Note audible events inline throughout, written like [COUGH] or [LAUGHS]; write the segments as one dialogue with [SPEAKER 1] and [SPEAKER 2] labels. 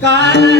[SPEAKER 1] 干。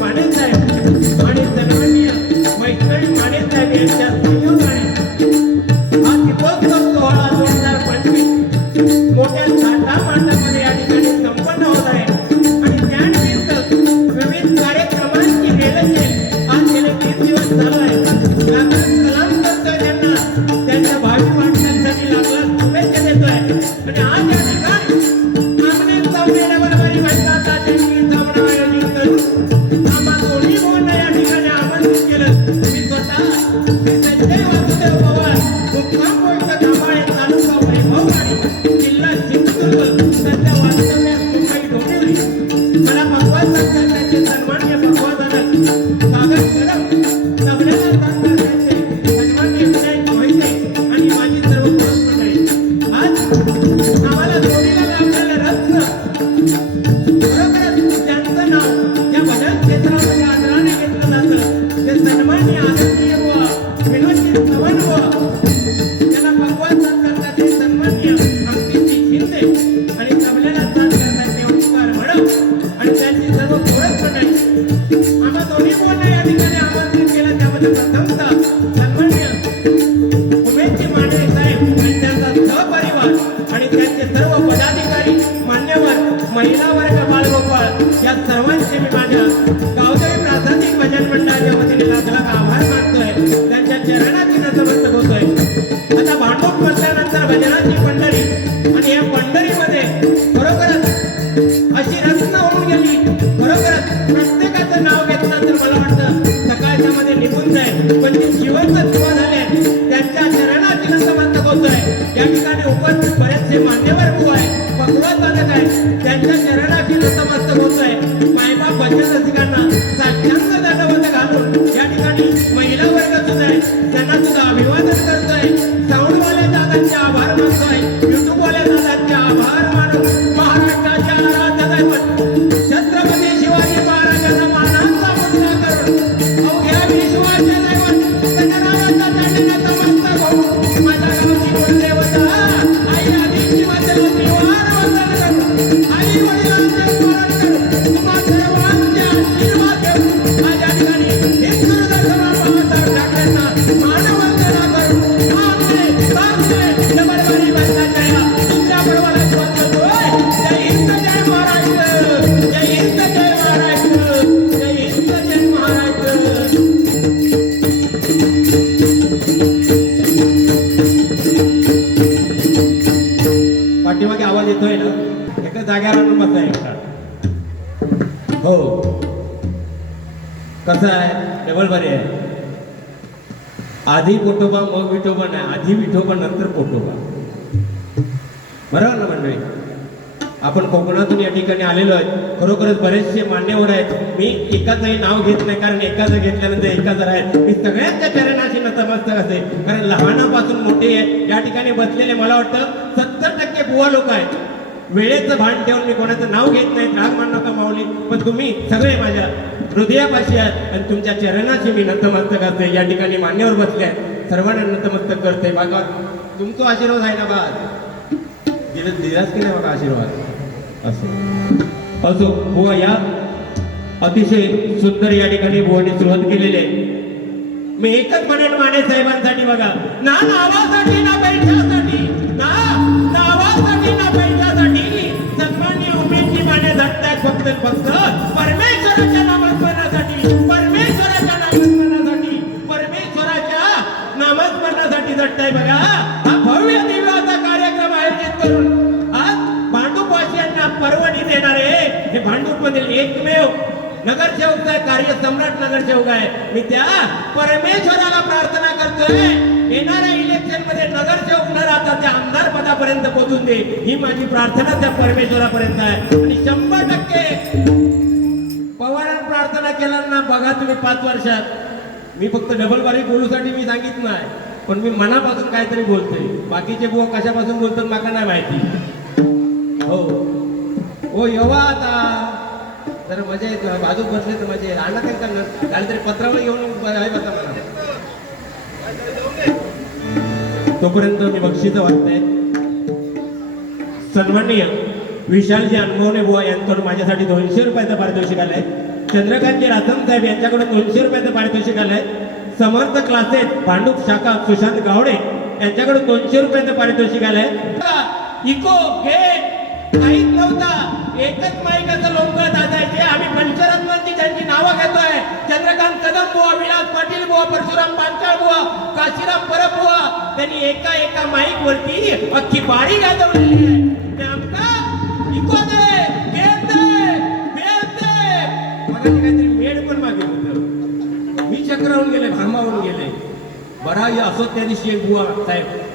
[SPEAKER 1] money. आमची रचना होऊन गेली खरोखरच प्रत्येकाचं नाव घेतलं तर मला वाटतं सकाळच्या मध्ये निघून जाईल. पण जे जिवंत धुवा झाले त्यांच्या चरणाची नसमर्थक होत आहे या ठिकाणी उपस्थित बरेचसे मान्यवर बुवा आहे भगवत वादक आहे त्यांच्या चरणाची नसमर्थक होत आहे मायबाप बचत रसिकांना साक्षांत दंडवंत घालून या ठिकाणी महिला वर्ग सुद्धा आहे. त्यांना सुद्धा अभिवादन करतोय. साऊंडवाल्या दादांचे आभार मानतोय. युट्यूबवाल्या दादांचे आभार मानून आधी पोटोबा मग विठोबा नाही आधी विठोबा नंतर पोटोबा बरोबर ना मंडळी? आपण कोकणातून या ठिकाणी आलेलो आहे खरोखरच बरेचसे मान्यवर आहेत. मी एकाचंही नाव घेत नाही कारण एकाचं घेतल्यानंतर एकाच आहेत मी सगळ्यांच्या चरणाशी नतमस्तक असे कारण लहानापासून मोठे आहे या ठिकाणी बसलेले मला वाटतं सत्तर टक्के बुवा लोक आहेत. वेळेचं भान ठेवून मी कोणाचं नाव घेत नाही राग मान नका माऊली पण तुम्ही सगळे माझ्या हृदयापाशी आहात आणि तुमच्या चरणाशी मी नतमस्तक असते. या ठिकाणी मान्यवर बसले आहेत. सर्वांना नतमस्तक करते. बाबा तुमचा आशीर्वाद आहे ना बा दिलं दिलास की नाही बघा आशीर्वाद. असो. असो हो या अतिशय सुंदर या ठिकाणी बुवाने सुरुवात केलेली आहे. मी एकच म्हणेन माने साहेबांसाठी बघा. ना नावासाठी ना पैशासाठी. ना नावासाठी ना पैशासाठी. फक्त आणि फक्त परमेश्वराच्या नामस्मरणासाठी परमेश्वराच्या नामस्मरणासाठी परमेश्वराच्या नामस्मरणासाठी झटताय बघा. हा भव्य दिव्याचा कार्यक्रम आयोजित करून आज भांडूपवासियांना परवडी देणारे हे भांडूप मधील एकमेव नगरसेवक आहे कार्य सम्राट नगरसेवक आहे. मी त्या परमेश्वराला प्रार्थना करतोय येणाऱ्या इलेक्शनमध्ये नगरसेवक न राहता त्या आमदार पदापर्यंत पोहोचून दे. ही माझी प्रार्थना त्या परमेश्वरापर्यंत आहे. आणि शंभर टक्के पवारांना प्रार्थना केला बघा तुम्ही पाच वर्षात. मी फक्त डबल बारीक बोलूसाठी मी सांगितलं नाही पण मी मनापासून काहीतरी बोलतोय. बाकीचे बुवा कशापासून बोलतात मला नाही माहिती. हो. हो येवा आता. तर मजा येतो. बाजूक बसले तर मजा येईल. आणा काय करणार काहीतरी पत्रावर घेऊन आहे बघा मला. तोपर्यंत मी बक्षीचं वाटतंय सन्माननीय विशालजी अनुभवने बुवा यांच्याकडून माझ्यासाठी दोनशे रुपयाचं पारितोषिक आलंय. चंद्रकांतजी राजन साहेब यांच्याकडून दोनशे रुपयाचं पारितोषिक आलंय. समर्थ क्लासेस भांडूप शाखा सुशांत गावडे यांच्याकडून दोनशे रुपयाचं पारितोषिक आलंय. इको गेट काहीच नव्हता. एकच माईकाचं लोंगत दादायचे आम्ही पंचरत्नांची ज्यांची नावं घेतोय चंद्रकांत कदम बुवा विलास पाटील बुवा परशुराम पांचाळ बुवा काशीराम परब बुवा त्यांनी एका एका माईक वरती अख्खी बारी गाजवलेली आहे. ते आमका इको दे मगाशी काहीतरी मेड पण मागे होतं. मी चक्रावून गेले भामावरून गेले. बरा असो त्या दिवशी एक बुवा साहेब.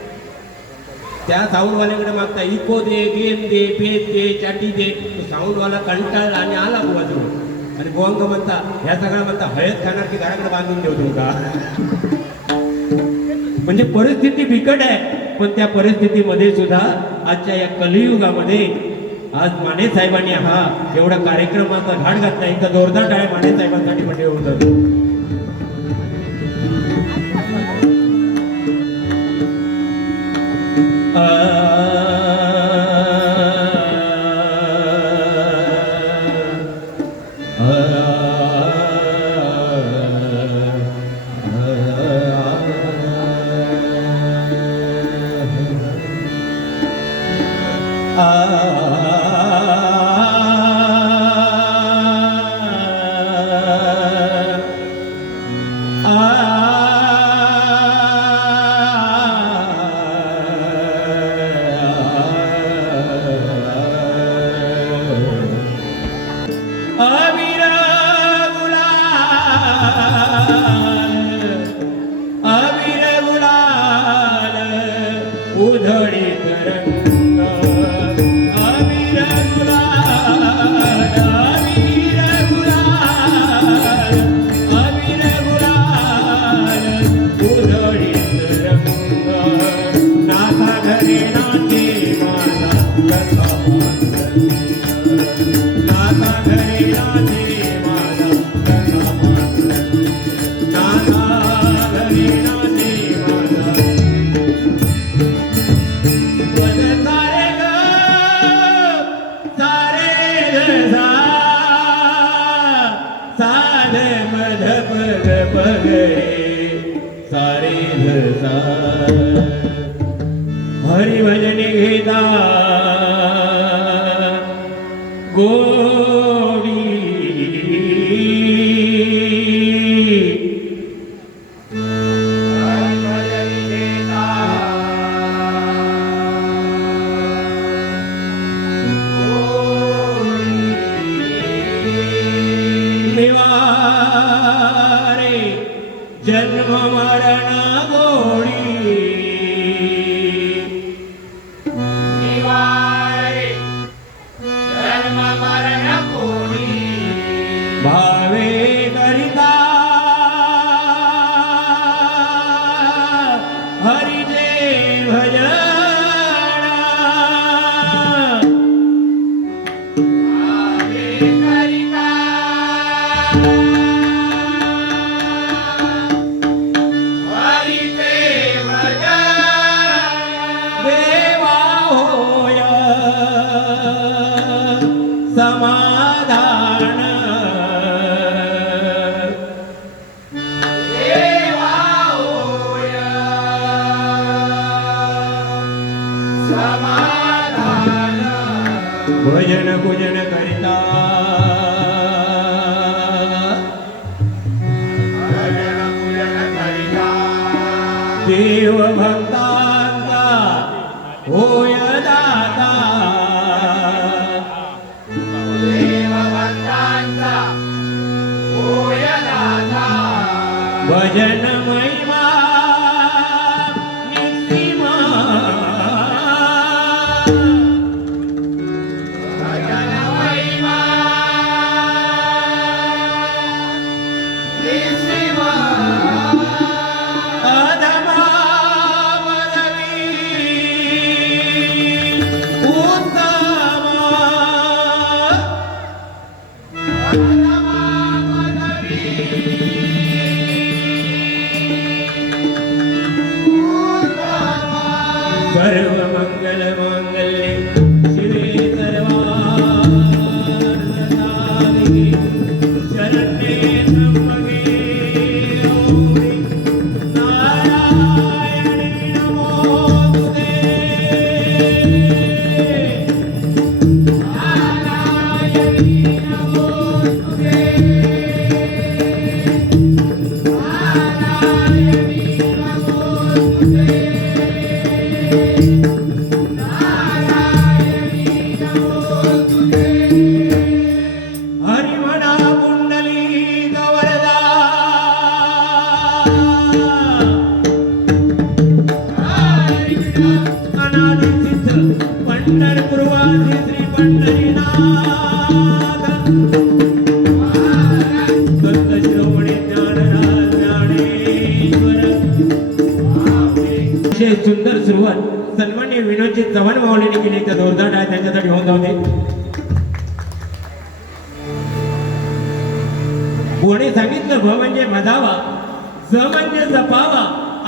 [SPEAKER 1] त्या साऊंडवाल्याकडे मागता इको दे गेम दे पेज दे चाटी दे. तो साऊंडवाला कंटाळला आणि आला बुवा जवळ आणि बुवांग म्हणता ह्या सगळ्या म्हणता हळद खाणार की घराकडे बांधून ठेवतो तुमका [LAUGHS] म्हणजे परिस्थिती बिकट आहे पण त्या परिस्थितीमध्ये सुद्धा आजच्या या कलियुगामध्ये आज माने साहेबांनी हा एवढा कार्यक्रमाचा घाट घातला. एकदा जोरदार आहे माने साहेबांसाठी म्हणजे होतं अविर Boa!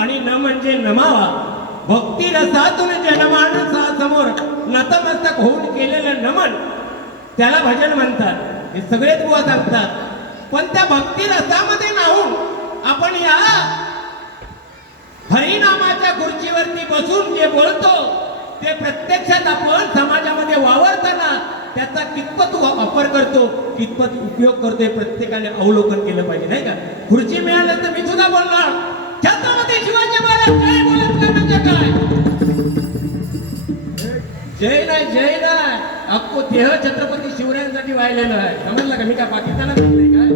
[SPEAKER 1] आणि न म्हणजे नमावा भक्ती रसातून जनमानसा समोर नतमस्तक होऊन केलेलं नमन. त्याला भजन म्हणतात. हे सगळेच बुवा सांगतात पण त्या भक्ती रसामध्ये नाहून आपण या हरिनामाच्या खुर्चीवरती बसून जे बोलतो ते प्रत्यक्षात आपण समाजामध्ये वावरताना त्याचा कितपत वापर करतो कितपत उपयोग करतोय प्रत्येकाने अवलोकन केलं पाहिजे नाही का? खुर्ची मिळालं तर मी सुद्धा बोलणार. छत्रपती शिवाजी महाराज काय बोलत नाही म्हणजे काय? जय नाही जय नाही. अक्को देह छत्रपती शिवरायांसाठी वाहिलेलं आहे. समजलं का? मी काय पाकिस्तानात गेले काय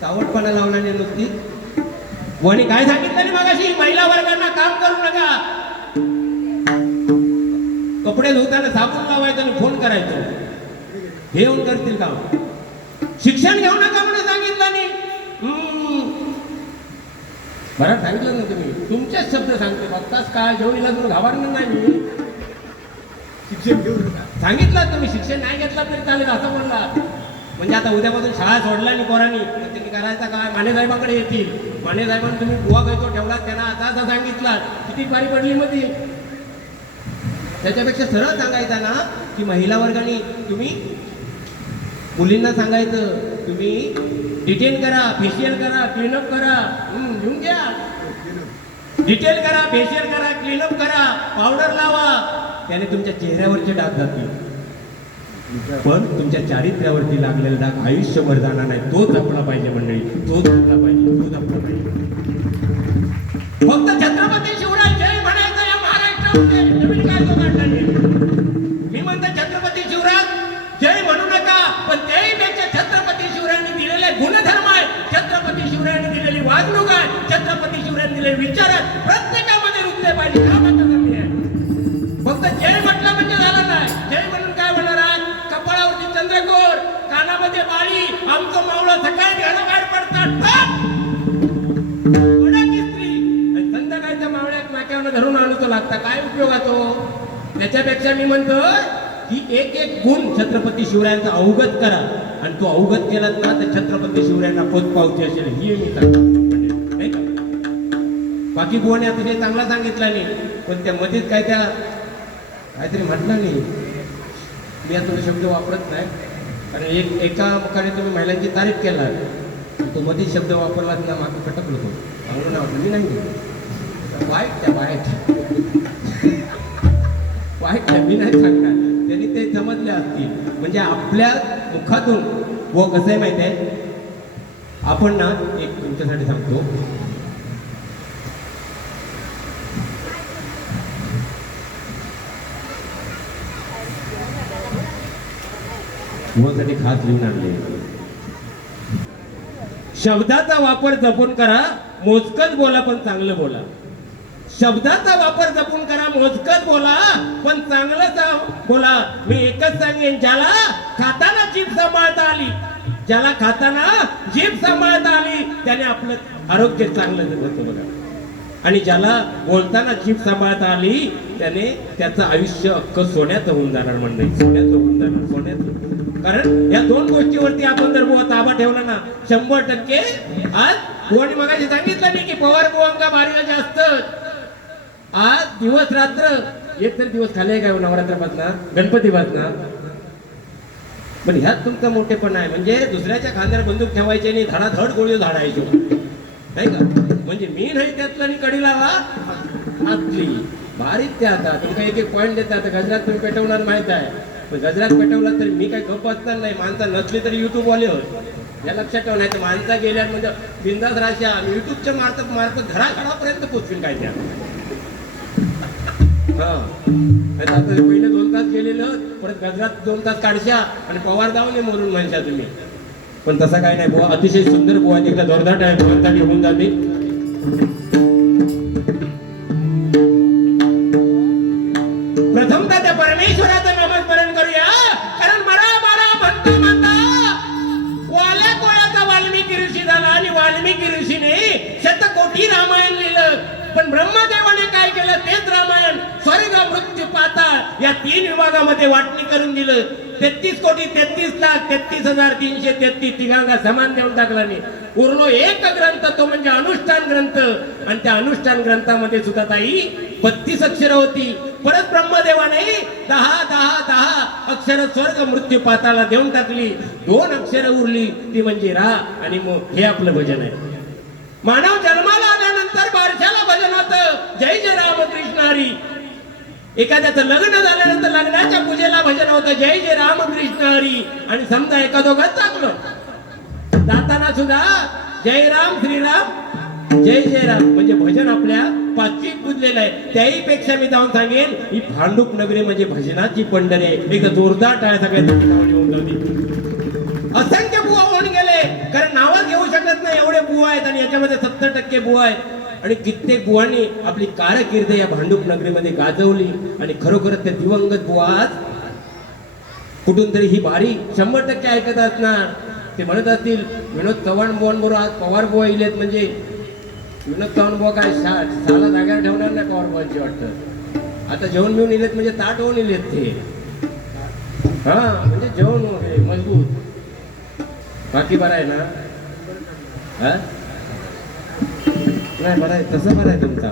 [SPEAKER 1] चावटपणा लावण्याने नुसती. वणी काय सांगितलं मगाशी? महिला वर्गांना काम करू नका. कपडे धुताना साबण लावायचं आणि फोन करायचं. हे येऊन करतील काम. शिक्षण घेऊ नका म्हणून सांगितलं नाही बरं सांगितलं ना तुम्ही. तुमचेच शब्द सांगते बघताच काय जेवढीला तुम्ही घाबरणार नाही मी.
[SPEAKER 2] शिक्षण घेऊ
[SPEAKER 1] सांगितलं तुम्ही शिक्षण नाही घेतलं तरी चालेल असं म्हणला म्हणजे आता उद्यापासून शाळा सोडला नाही पोरांनी. त्यांनी करायचा काय माने साहेबांकडे येतील. माने साहेबांनी तुम्ही बुवा खायचो ठेवला त्यांना आता असा सांगितला किती बारी पडली मध्ये. त्याच्यापेक्षा सरळ सांगायचं ना की महिला वर्गाने तुम्ही मुलींना सांगायचं. तुम्ही डिटेल करा फेशियल करा क्लीनअप करा. घेऊन घ्या. डिटेल करा फेशियल करा क्लीनअप करा. पावडर लावा. त्याने तुमच्या चेहऱ्यावरचे डाग जातील पण तुमच्या चारित्र्यावरती लागलेला डाग आयुष्यभर जाणार नाही. तो जपला पाहिजे मंडळी. तो जपला पाहिजे. तो जपला पाहिजे. फक्त छत्रपती शिवरायांचा अवगत करा आणि तो अवगत केला ना तर छत्रपती शिवरायांना पद पावती असेल ही मी नाही का? बाकी बुवाने अतिशय चांगला सांगितला नाही पण त्या मध्येच काय त्या काहीतरी म्हटलं नाही. मी आता तो शब्द वापरत नाही. कारण एक एका मुखाने तुम्ही महिलांची तारीफ केला तो मध्ये शब्द वापरला ना मागे कटकलो तो. म्हणून आपली नाही वाईट त्या वाईट. वाईट त्या मी नाही सांगणार. त्यांनी असतील. म्हणजे आपल्या मुखातून. व कसं आहे माहिती आहे? आपण ना एक तुमच्यासाठी सांगतो. साठी खास लिहून आणले. शब्दाचा वापर जपून करा मोजकच बोला पण चांगलं बोला. शब्दाचा वापर जपून करा मोजकच बोला पण चांगलं बोला. मी एकच सांगेन ज्याला खाताना जीभ सांभाळता आली ज्याला खाताना जीभ सांभाळता आली त्याने आपलं आरोग्य चांगलं होतं बघा. आणि ज्याला बोलताना जीभ सांभाळता आली त्याने त्याचं आयुष्य अक्क सोन्यात होऊन जाणार म्हणणं सोन्यात होऊन जाणार सोन्यात. कारण या दोन गोष्टीवरती आपण जर बुवा ताबा ठेवला ना शंभर टक्के आज कोणी मगाशी सांगितलं मी की पवार बुवांका भारी जास्त. आज दिवस रात्र एक तर दिवस खाले काय नवरात्र गणपतीपासना पण ह्यात तुमचा मोठेपणा आहे म्हणजे दुसऱ्याच्या खांद्यावर बंदूक ठेवायची आणि धडाधड गोळी झाडायची नाही का म्हणजे मी नाही त्यातलं आणि कडी लावा आतली भारीच ते आता तुमका एक एक पॉईंट देतात गजरात तुम्ही पेटवणार माहीत आहे पण गजरात पेटवला तरी मी काही गप्प असणार नाही माणसा नसली तरी युट्यूब वाले होत या लक्षात ठेवा नाही तर माणसा गेल्या म्हणजे बिंदास राशा युट्यूबच्या मार्फत मार्फत घराघरापर्यंत पोचवीन काय त्या आता पहिले दोन तास गेलेलं परत गजरात दोन तास काढशा आणि पवार जाऊन म्हणून म्हणशा तुम्ही. पण तसं काही नाही बुवा अतिशय सुंदर बुवा तिकडे जोरदार आहे बुवांसाठी होऊन जाते. मृत्यू पाताळ या तीन विभागामध्ये वाटणी करून दिलं. तेहतीस कोटी तेहतीस लाख तेहतीस हजार तीनशे तेहतीस तिघांगा समान देऊन टाकला नाही एक ग्रंथ तो म्हणजे अनुष्ठान ग्रंथ. आणि त्या अनुष्ठान ग्रंथामध्ये सुद्धा ताई बत्तीस अक्षर होती. परत ब्रह्मदेवाने दहा दहा दहा अक्षर स्वर्ग मृत्यू पाताला देऊन टाकली. दोन अक्षर उरली. ती म्हणजे रा आणि मग हे आपलं भजन आहे. मानव जन्माला आल्यानंतर बारशाला भजन होतं जय जय रामकृष्ण हरी. एखाद्याचं लग्न झाल्यानंतर लग्नाच्या पूजेला भजन होतं. जय जय रामकृष्ण हरी. आणि समजा एका दोघात चांगलं. जाताना सुद्धा जय राम श्रीराम जय जय राम. म्हणजे भजन आपल्या पाचवी पुजलेलं आहे. त्याही पेक्षा मी जाऊन सांगेन ही भांडूप नगरी म्हणजे भजनाची पंढरे. आहे एक जोरदार टाळ्या सगळ्या होऊन जाऊ असंख्य बुवा होऊन गेले. कारण नावच घेऊ शकत नाही. एवढे बुवा आहेत आणि याच्यामध्ये सत्तर टक्के बुवा आहेत. आणि कित्येक बुवांनी आपली कारकीर्द या भांडूप नगरीमध्ये गाजवली आणि खरोखरच त्या दिवंगत बुवा आज कुठून तरी ही भारी शंभर टक्के ऐकत असणार. ते म्हणत असतील विनोद चव्हाण बुवांबरोबर आज पवार बुवा इलेत म्हणजे विनोद चव्हाण बुवा काय शा साला जाग्यावर ठेवणार नाही पवार बुवांची वाटतं. आता जेवण मिळून इलेत म्हणजे ताट होऊन इलेत ते. हा म्हणजे जेवण वगैरे मजबूत. बाकी बरं आहे ना? हा? नाही बरं आहे तसं बरं आहे तुमचा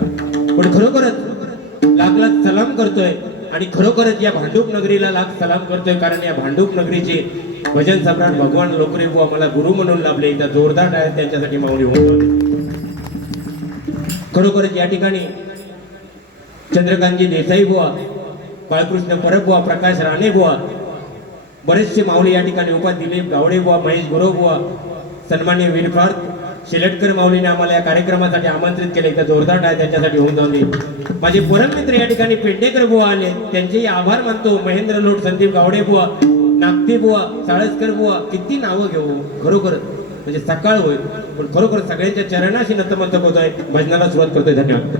[SPEAKER 1] पण खरोखरच लागला सलाम करतोय आणि खरोखरच या भांडूप नगरीला लाख सलाम करतोय कारण या भांडूप नगरीचे भजन सम्राट भगवान लोकरे बुवा मला गुरु म्हणून लाभले. एकदा जोरदार आहे त्यांच्यासाठी माऊली होतो खरोखरच या ठिकाणी चंद्रकांतजी देसाई बुवा बाळकृष्ण परब बुवा प्रकाश राणे बुवा बरेचसे माऊली या ठिकाणी उपाध दिलीप गावडे बुवा महेश गुरव बुवा सन्मान्य विरफार शिलटकर माऊलीने आम्हाला या कार्यक्रमासाठी आमंत्रित केले. एकदा जोरदार आहे त्यांच्यासाठी होऊन जाऊन देईल. माझे परममित्र या ठिकाणी पेंडेकर बुवा आले. त्यांचेही आभार मानतो. महेंद्र लोट संदीप गावडे बुवा नागती बुवा साळसकर बुवा. किती नावं घेऊ? खरोखर म्हणजे सकाळ होईल. पण खरोखर सगळ्यांच्या चरणाशी नतमस्तक होत आहे. भजनाला सुरुवात करतोय. धन्यवाद.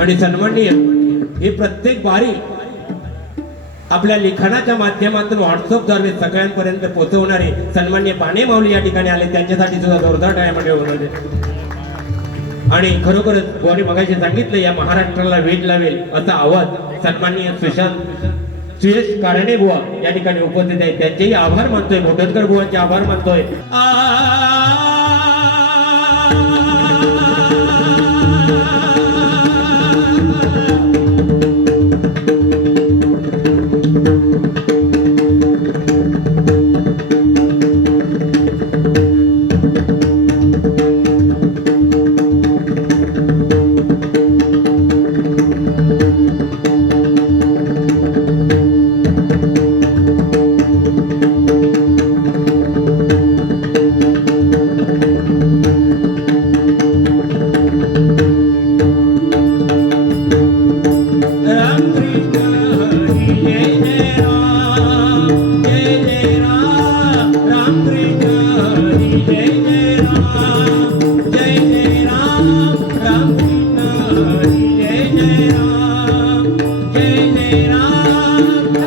[SPEAKER 1] आणि सन्माननीय हे प्रत्येक बारी आपल्या लिखाणाच्या माध्यमातून व्हॉट्सअपद्वारे सगळ्यांपर्यंत पोहोचवणारे सन्मान्य पाने माऊली या ठिकाणी आले. त्यांच्यासाठी सुद्धा जोरदार टाळ्यामध्ये होणार आणि खरोखरच गौरी मगाशी सांगितलं या महाराष्ट्राला वेध लावेल असा आवाज सन्माननीय सुशांत सुयश कारणे बुवा या ठिकाणी उपस्थित आहेत. त्यांचेही आभार मानतोय भोटकर बुवांचे आभार मानतोय.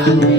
[SPEAKER 1] Amen.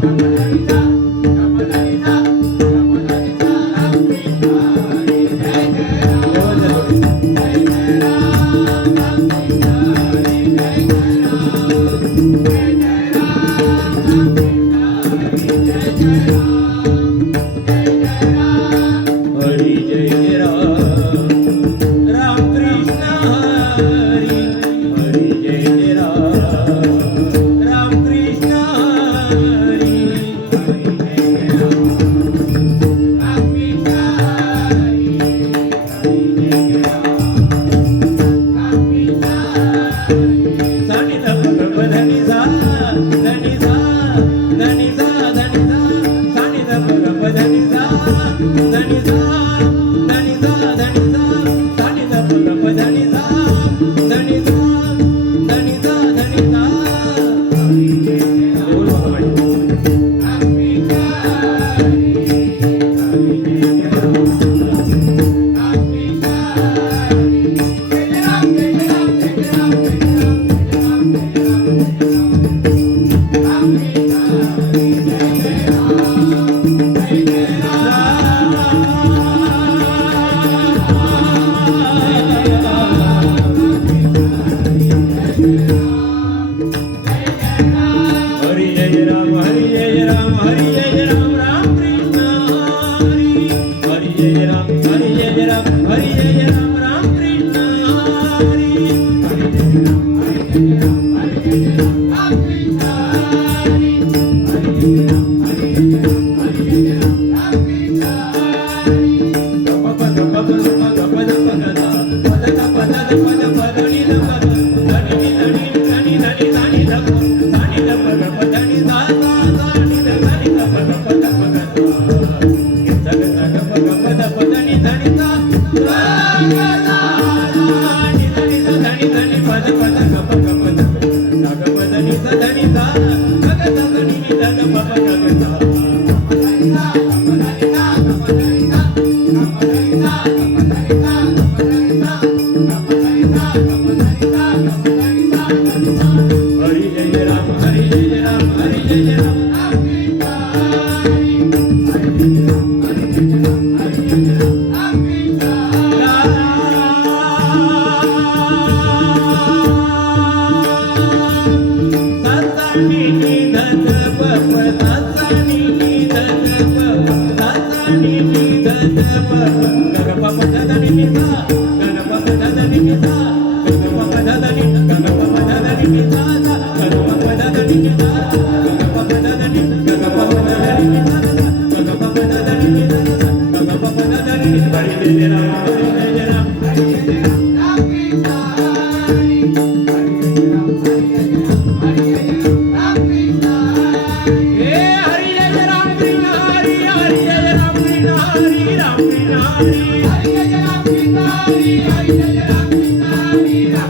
[SPEAKER 1] thank you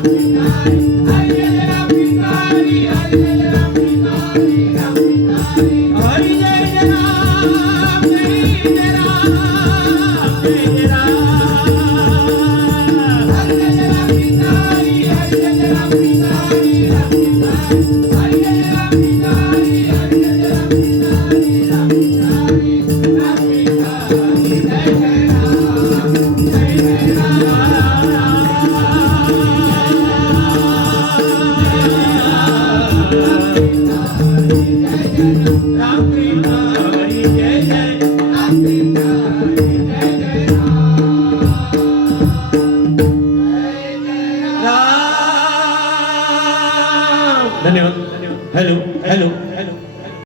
[SPEAKER 1] Hari